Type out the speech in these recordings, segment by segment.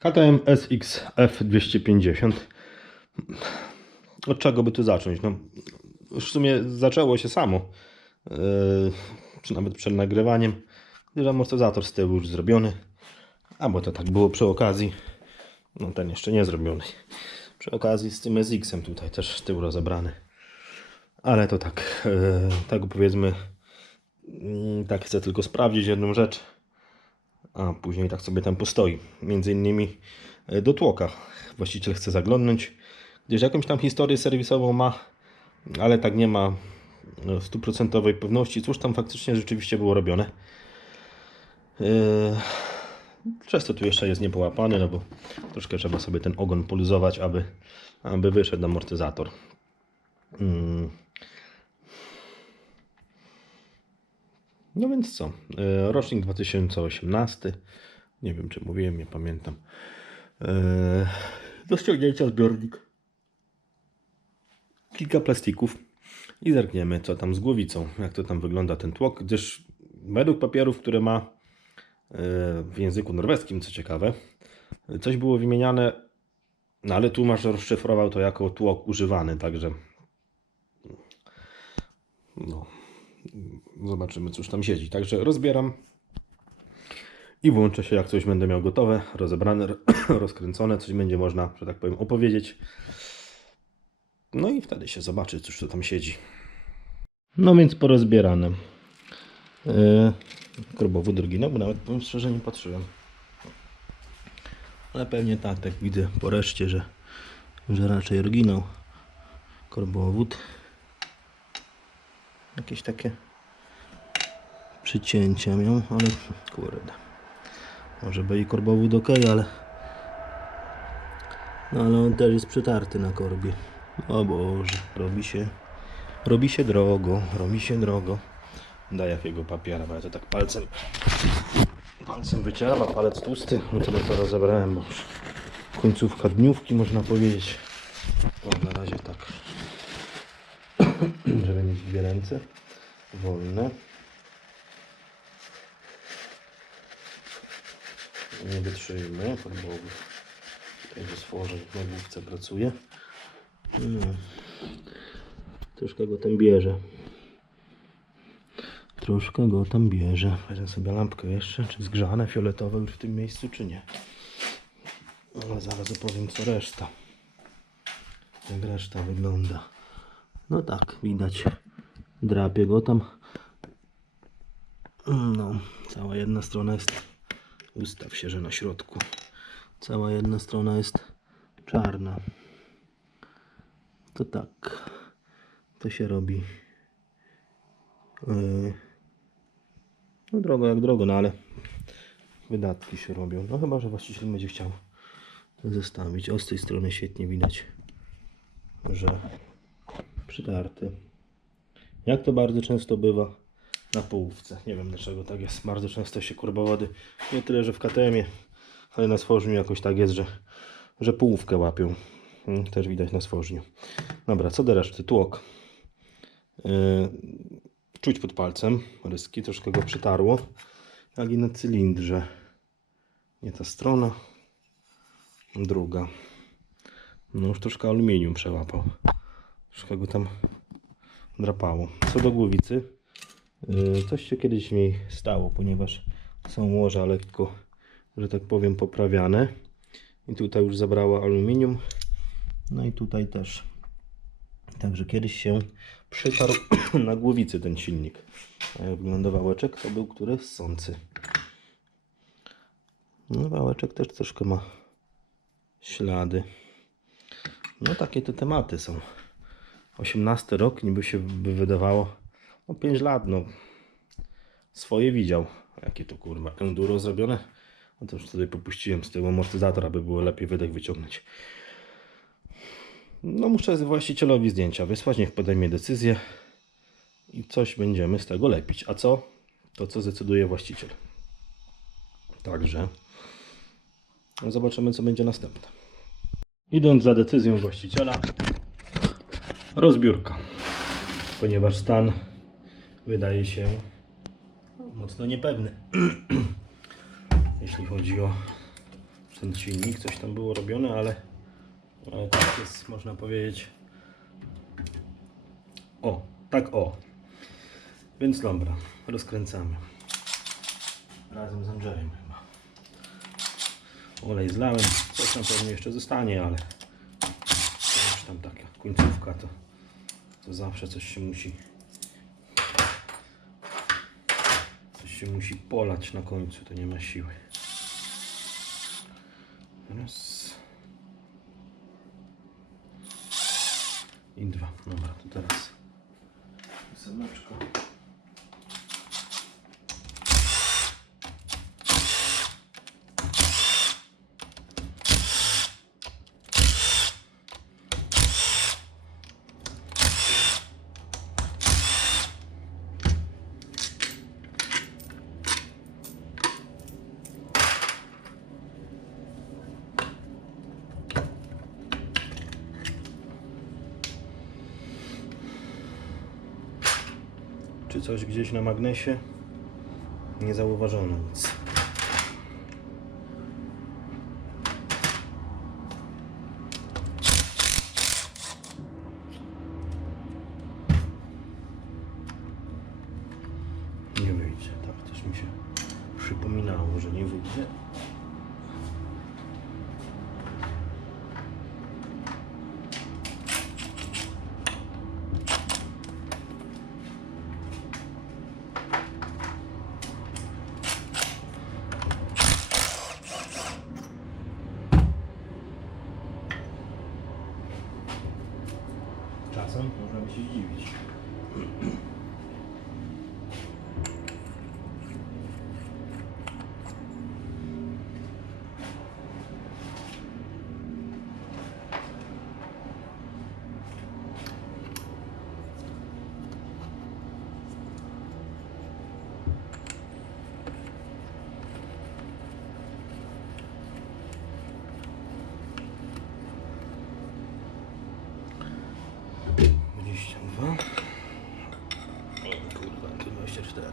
KTM SX F250. Od czego by tu zacząć? No, w sumie zaczęło się samo. Yy, czy nawet przed nagrywaniem. Gdyż amortyzator z tyłu już zrobiony. Albo to tak było przy okazji. No ten jeszcze nie zrobiony. Przy okazji z tym SX-em tutaj też tył rozebrany. Ale to tak, yy, tak powiedzmy, yy, tak chcę tylko sprawdzić jedną rzecz a później tak sobie tam postoi. Między innymi e, do tłoka. Właściciel chce zaglądnąć, gdyż jakąś tam historię serwisową ma, ale tak nie ma e, stuprocentowej pewności, cóż tam faktycznie rzeczywiście było robione. E, Często tu jeszcze jest niepołapany, no bo troszkę trzeba sobie ten ogon poluzować, aby, aby wyszedł amortyzator. Mm. No więc co? E, Rocznik 2018. Nie wiem, czy mówiłem, nie pamiętam. E, Do ściągnięcia zbiornik. Kilka plastików. I zerkniemy, co tam z głowicą. Jak to tam wygląda ten tłok. Gdyż według papierów, które ma e, w języku norweskim, co ciekawe, coś było wymieniane, no ale tłumacz rozszyfrował to jako tłok używany, także no, Zobaczymy, cóż tam siedzi. Także rozbieram i włączę się, jak coś będę miał gotowe, rozebrane, rozkręcone, coś będzie można, że tak powiem, opowiedzieć. No i wtedy się zobaczy, cóż to tam siedzi. No więc porozbierane. Yy, Korbowód oryginał, bo nawet powiem szczerze, nie patrzyłem. Ale pewnie tak, tak widzę po reszcie, że, że raczej oryginał. Korbowód. Jakieś takie przycięcia miał, ale kurde. Może by i korbowód ok, ale no ale on też jest przytarty na korbie. O Boże, robi się robi się drogo, robi się drogo. Daj jakiego papiera, bo ja to tak palcem palcem wycieram, a palec tłusty. No to to rozebrałem, bo już końcówka dniówki można powiedzieć. O, na razie tak żeby mieć dwie ręce wolne. Nie wytrzyjmy, bo tutaj ze stworzeń na główce pracuje. No. Troszkę go tam bierze. Troszkę go tam bierze. Weźmy sobie lampkę jeszcze, czy zgrzane, fioletowe już w tym miejscu, czy nie. Ale zaraz opowiem co reszta. Jak reszta wygląda. No tak, widać. Drapie go tam. No, cała jedna strona jest. Ustaw się, że na środku. Cała jedna strona jest czarna. To tak. To się robi. Yy, No drogo jak drogo, no ale wydatki się robią. No chyba, że właściciel będzie chciał zestawić. O z tej strony świetnie widać, że przytarty. Jak to bardzo często bywa na połówce. Nie wiem dlaczego tak jest. Bardzo często się kurbowody, nie tyle, że w KTM-ie, ale na stworzniu jakoś tak jest, że, że połówkę łapią. Mm, Też widać na stworzniu. Dobra, co do reszty? Tłok. Yy, czuć pod palcem. Ryski troszkę go przytarło. Jak i na cylindrze. Nie ta strona. Druga. No już troszkę aluminium przełapał. Troszkę go tam drapało. Co do głowicy, coś się kiedyś mi stało, ponieważ są łoża lekko, że tak powiem, poprawiane. I tutaj już zabrała aluminium. No i tutaj też. Także kiedyś się przytarł na głowicy ten silnik. A jak wygląda wałeczek, to był który ssący. No wałeczek też troszkę ma ślady. No takie te tematy są. 18 rok, niby się by wydawało, no 5 lat, no swoje widział. Jakie to kurwa enduro zrobione. No to już tutaj popuściłem z tyłu amortyzator, aby było lepiej wydech wyciągnąć. No muszę właścicielowi zdjęcia wysłać, niech podejmie decyzję i coś będziemy z tego lepić. A co? To co zdecyduje właściciel. Także zobaczymy co będzie następne. Idąc za decyzją właściciela, rozbiórka, ponieważ stan wydaje się mocno niepewny, jeśli chodzi o ten silnik, coś tam było robione, ale, ale tak jest, można powiedzieć, o, tak o. Więc dobra, rozkręcamy. Razem z Andrzejem chyba. Olej zlałem, coś tam pewnie jeszcze zostanie, ale to już tam taka końcówka to, to zawsze coś się musi coś się musi polać na końcu, to nie ma siły. Raz. I dwa. Dobra, to teraz ósemeczka. Czy coś gdzieś na magnesie? Nie zauważono nic. Nie wyjdzie. Tak też mi się przypominało, że nie wyjdzie. Czasem można by się zdziwić. Dwadzieścia dwa. Kurwa, tu dwadzieścia cztery.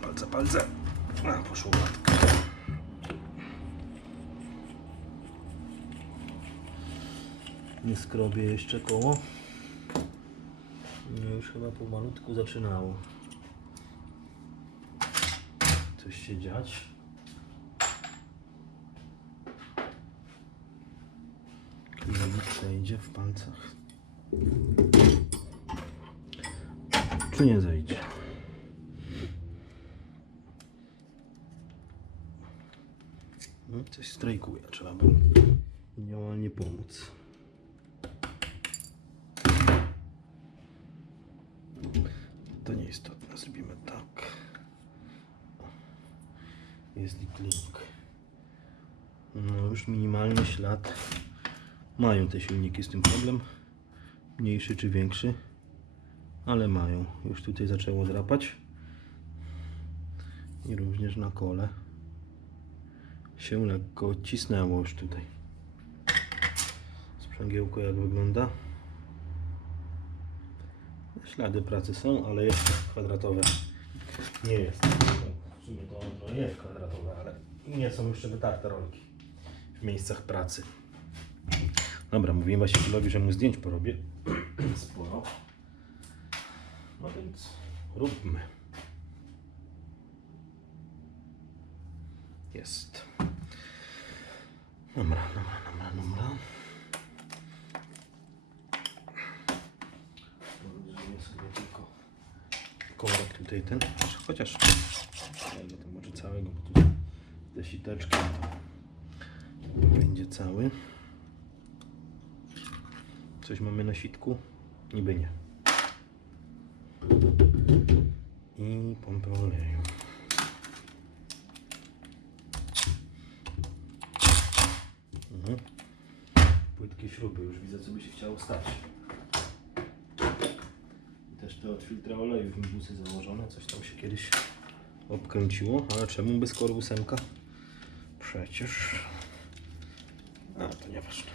Palce, A, poszło gładko. Nie skrobię jeszcze koło. Już chyba pomalutku zaczynało coś się dziać. Klinika idzie w palcach. Czy nie zejdzie? No, coś strajkuje, trzeba by działalnie pomóc. To nieistotne, zrobimy tak. Jest i klink. No już minimalny ślad mają te silniki z tym problem. Mniejszy czy większy, ale mają. Już tutaj zaczęło drapać. I również na kole się lekko odcisnęło już tutaj. Sprzęgiełko jak wygląda. Ślady pracy są, ale jeszcze kwadratowe nie jest. W sumie to ono jest kwadratowe, ale nie są jeszcze wytarte rolki w miejscach pracy. Dobra, mówiłem właścicielowi, że mu zdjęć porobię. Sporo. No więc róbmy. Jest. Dobra, dobra, dobra, dobra. Zrobię sobie tylko korek tutaj ten, chociaż wejdę to może całego, bo tu te siteczki będzie cały. Coś mamy na sitku? Niby nie. I pompę oleju. Mhm. Płytkie śruby, już widzę co by się chciało stać. I też te od filtra oleju w imbusy założone, coś tam się kiedyś obkręciło, ale czemu bez korbusemka? Przecież... A, to nieważne.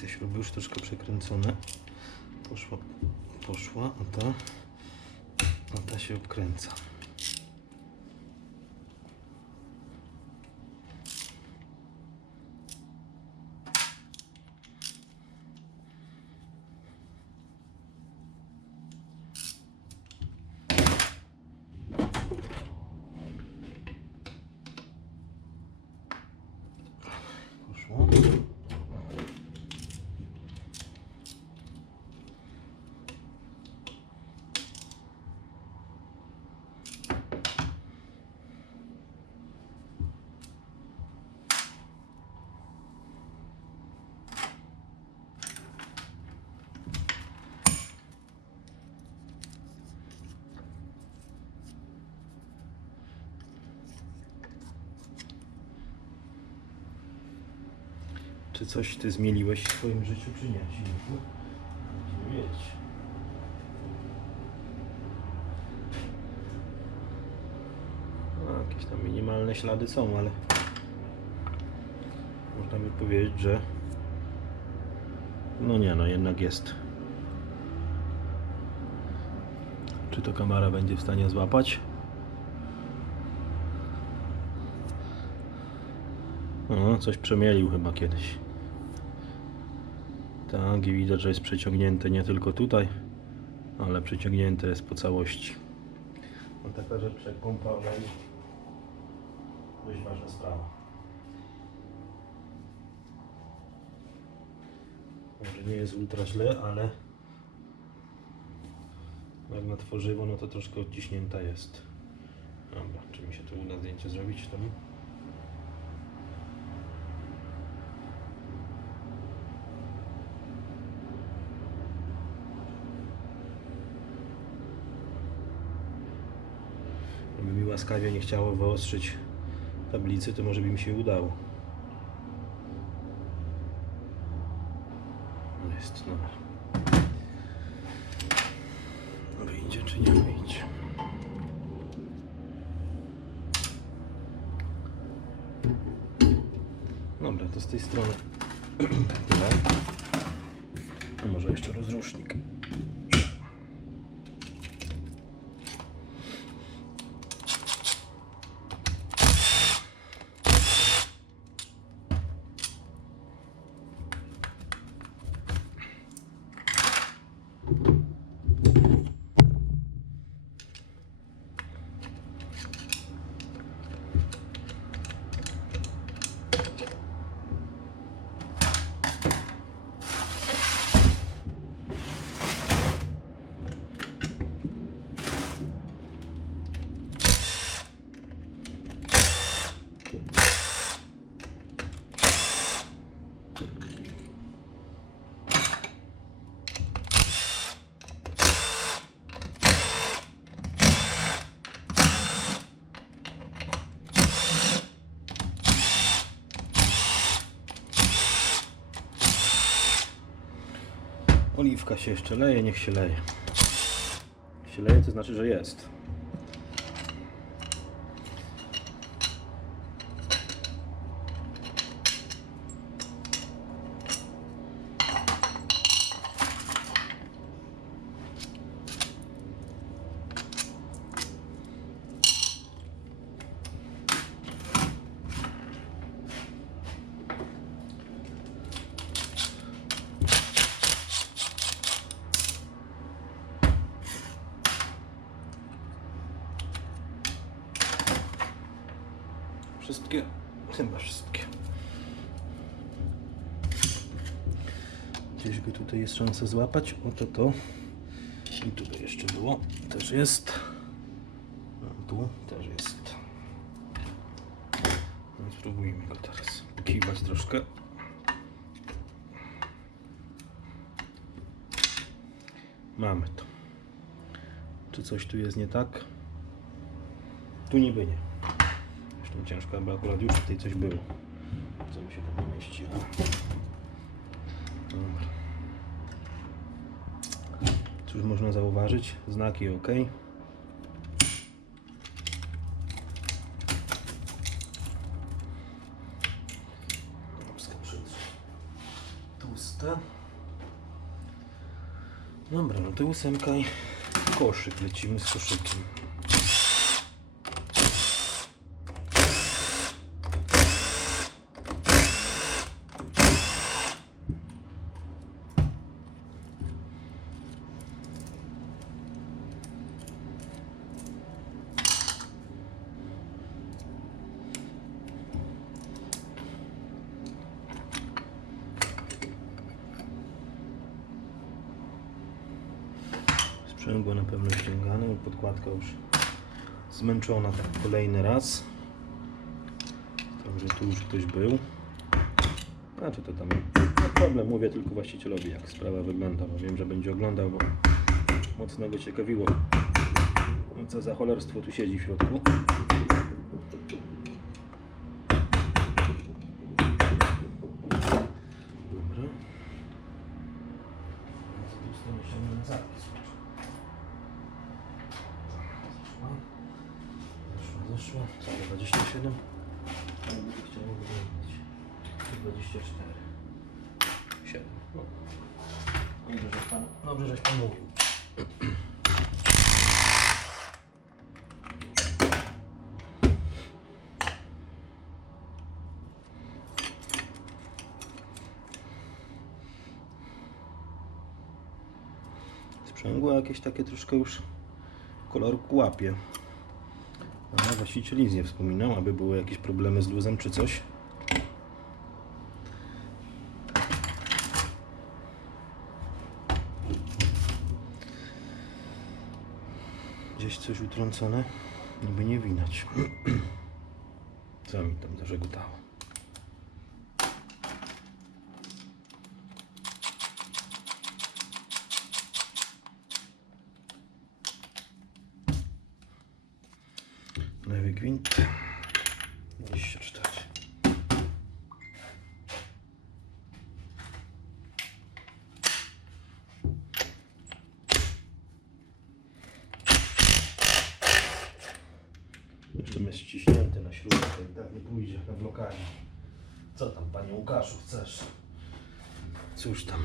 Te śruby już troszkę przekręcone. Poszła, poszła, a ta, a ta się obkręca. Poszło. Czy coś ty zmieniłeś w swoim życiu, czy nie? Silniku? No, jakieś tam minimalne ślady są, ale można by powiedzieć, że no nie, no jednak jest. Czy to kamera będzie w stanie złapać? O, coś przemielił chyba kiedyś. Tak, i widać, że jest przeciągnięte nie tylko tutaj, ale przeciągnięte jest po całości. No taka rzecz jak pompa oleju. Dość ważna sprawa. Może nie jest ultra źle, ale jak na tworzywo, no to troszkę odciśnięta jest. Dobra, czy mi się tu uda zdjęcie zrobić tam? Gdyby mi łaskawie nie chciało wyostrzyć tablicy, to może by mi się udało. No Jest, dobra. Wyjdzie czy nie wyjdzie? Dobra, to z tej strony tyle. A może jeszcze rozrusznik. Oliwka się jeszcze leje, niech się leje. Się leje, to znaczy, że jest. Wszystkie? Chyba wszystkie. Gdzieś by tutaj jest szansa złapać. Oto to. I tutaj jeszcze było. Też jest. A tu też jest. No, spróbujmy go teraz kiwać troszkę. Mamy to. Czy coś tu jest nie tak? Tu niby nie. Zresztą ciężko, aby akurat już tutaj coś było. Co mi się tam nie mieściło. Dobra. Cóż można zauważyć? Znaki ok. Puste. Dobra, no to ósemka i koszyk. Lecimy z koszykiem. Sprzęgło na pewno ściągane, podkładka już zmęczona tak kolejny raz. Także tu już ktoś był. Znaczy to tam no problem, mówię tylko właścicielowi jak sprawa wygląda, bo wiem, że będzie oglądał, bo mocno go ciekawiło co za cholerstwo tu siedzi w środku. Dobra. Z tej strony ściągnę zapis. Zeszła, zeszła. Co, 27? Chciałbym wymienić. 24. 7. No. Dobrze, żeś pan, dobrze, żeś pan mówił. Sprzęgło jakieś takie troszkę już kolorku łapie. Ale właściciel nic nie wspominał, aby były jakieś problemy z luzem czy coś. Coś utrącone, niby nie widać. Co mi tam zażegutało? Lewy gwint 24. Jeszcze jest ściśnięty na śrubę, to i tak nie pójdzie na blokanie. Co tam, panie Łukaszu, chcesz? Cóż tam.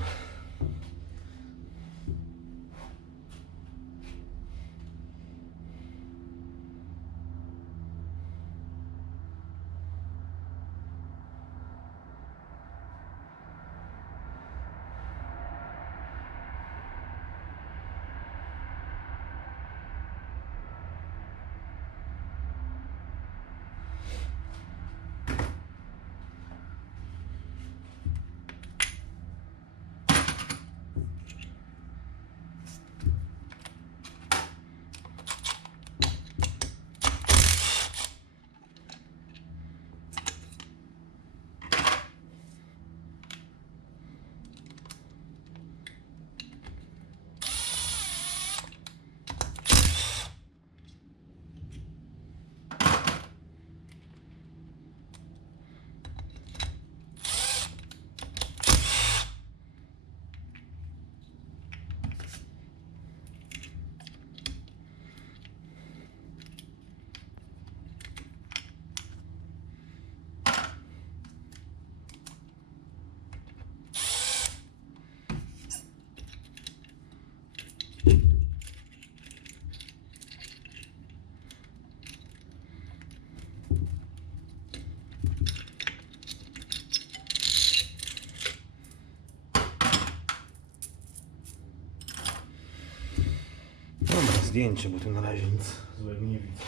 Dobra, zdjęcie, bo tu na razie nic złego nie widzę.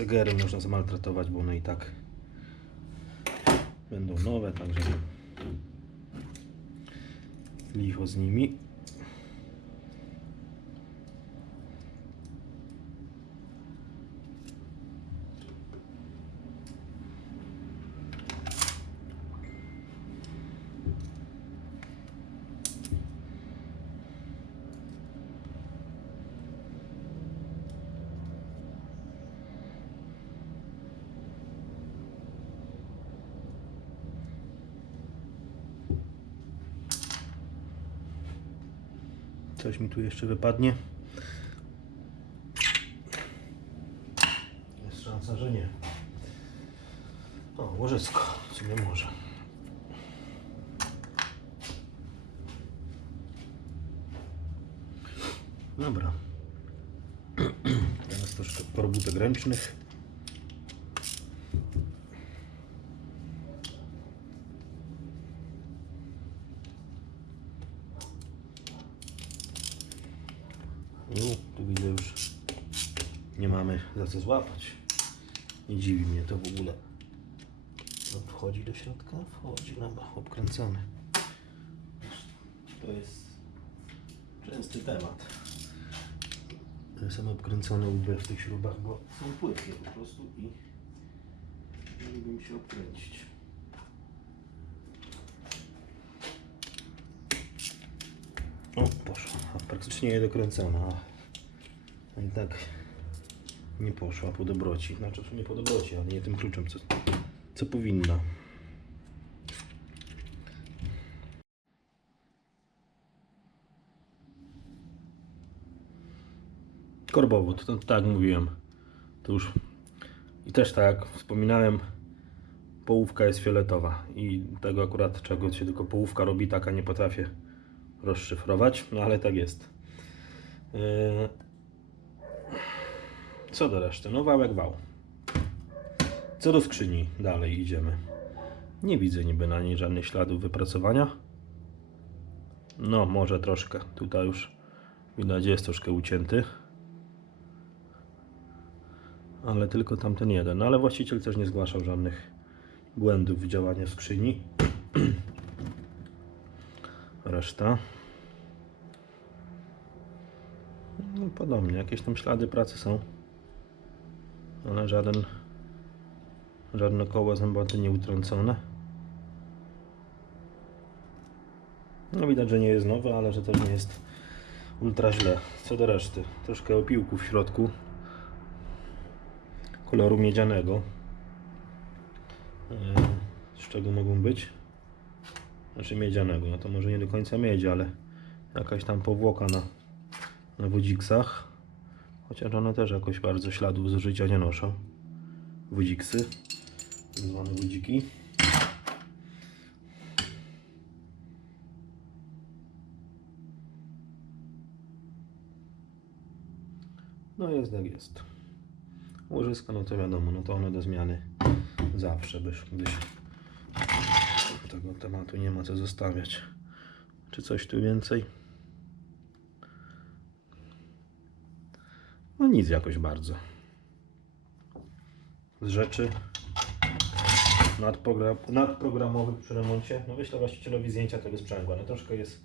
Segery można zmaltretować, bo one i tak będą nowe, także licho z nimi. Coś mi tu jeszcze wypadnie. Jest szansa, że nie. O, łożysko. W sumie może. Dobra. Teraz troszkę poróbótek ręcznych. No, tu widzę już nie co złapać. Nie dziwi mnie to w ogóle. No, wchodzi do środka? Wchodzi, dobra, obkręcony. To jest częsty temat. Są obkręcone łby w tych śrubach, bo są płytkie po prostu i nie lubią się obkręcić. O, poszło. A praktycznie nie dokręcona. I tak nie poszła po dobroci. Znaczy nie po dobroci, ale nie tym kluczem, co, co powinna. Korbowód, to tak jak mówiłem. To już i też tak jak wspominałem, połówka jest fioletowa i tego akurat czego się tylko połówka robi, taka nie potrafię rozszyfrować, no ale tak jest. Yy, Co do reszty? No wał jak wał. Co do skrzyni, dalej idziemy. Nie widzę niby na niej żadnych śladów wypracowania. No, może troszkę. Tutaj już widać, jest troszkę ucięty. Ale tylko tamten jeden. No, ale właściciel też nie zgłaszał żadnych błędów w działaniu skrzyni. Reszta. No, podobnie, jakieś tam ślady pracy są. Ale żaden żadne koło zębaty nie utrącone. No widać, że nie jest nowe, ale że też nie jest ultra źle. Co do reszty, troszkę opiłku w środku koloru miedzianego. Yy, Z czego mogą być? Znaczy miedzianego, no to może nie do końca miedzi, ale jakaś tam powłoka na, na wodziksach. Chociaż one też jakoś bardzo śladów zużycia nie noszą. Wodziksy, tak zwane wodziki. No jest jak jest. Łożyska, no to wiadomo, no to one do zmiany zawsze, byś, gdyś tego tematu nie ma co zostawiać. Czy coś tu więcej? Nic jakoś bardzo. Z rzeczy nadprogram, nadprogramowych przy remoncie. No wyślę właścicielowi zdjęcia tego sprzęgła. No troszkę jest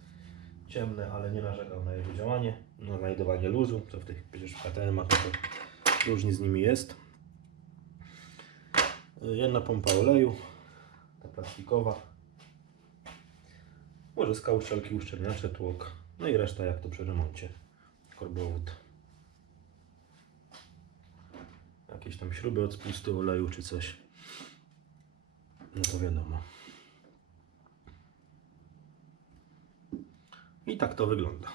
ciemne, ale nie narzekał na jego działanie. Na znajdowanie luzu, co w tych przecież KTM-ach to różnie z nimi jest. Jedna pompa oleju, ta plastikowa. Łożyska, uszczelki, uszczelniacze, tłok. No i reszta jak to przy remoncie. Korbowód. Jakieś tam śruby od spustu oleju czy coś. No to wiadomo. I tak to wygląda.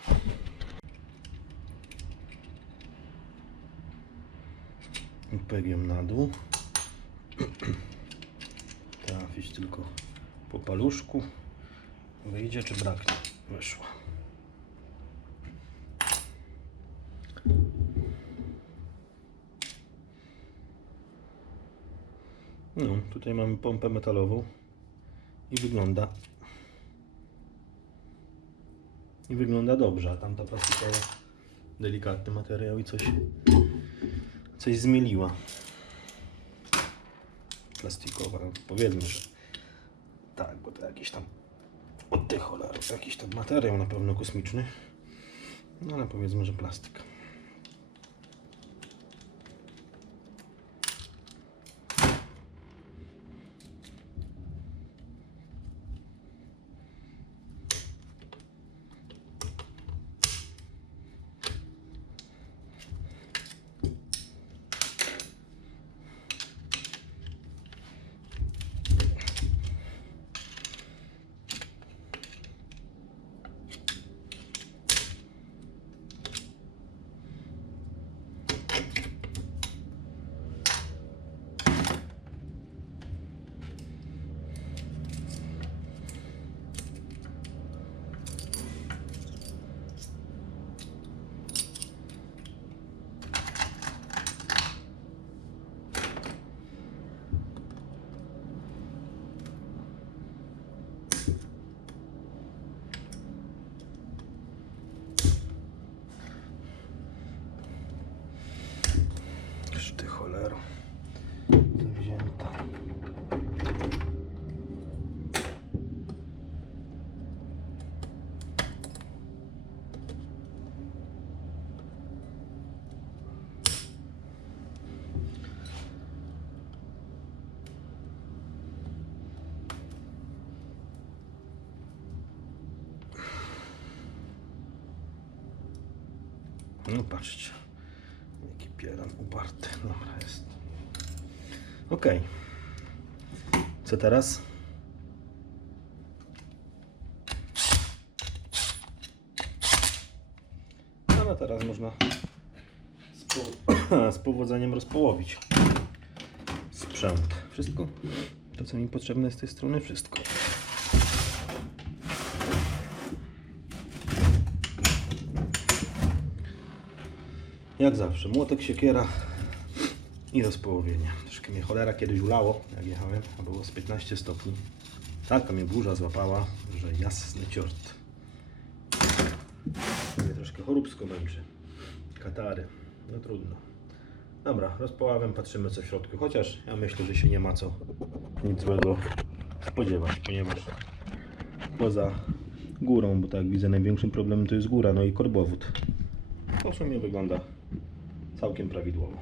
Pegiem na dół. Trafić tylko po paluszku. Wyjdzie czy braknie? Wyszła. No, tutaj mamy pompę metalową i wygląda i wygląda dobrze, a tamta plastikowa delikatny materiał i coś coś zmieliła. Plastikowa, no, powiedzmy, że tak, bo to jakiś tam od tych cholerów, jakiś tam materiał na pewno kosmiczny. No ale powiedzmy, że plastik. Już ty cholero. Zawzięta. No patrzcie. Jaki pieran uparty. Dobra, jest. Ok. Co teraz? No, no teraz można z, po, z powodzeniem rozpołowić sprzęt. Wszystko? To co mi potrzebne z tej strony? Wszystko. Jak zawsze, młotek, siekiera i rozpołowienie. Troszkę mnie cholera kiedyś ulało, jak jechałem, a było z 15 stopni. Taka mnie burza złapała, że jasny ciort. Mnie troszkę choróbsko męczy. Katary. No trudno. Dobra, rozpoławem patrzymy co w środku. Chociaż ja myślę, że się nie ma co nic złego spodziewać, ponieważ poza górą, bo tak jak widzę największym problemem to jest góra, no i korbowód. To w sumie wygląda całkiem prawidłowo.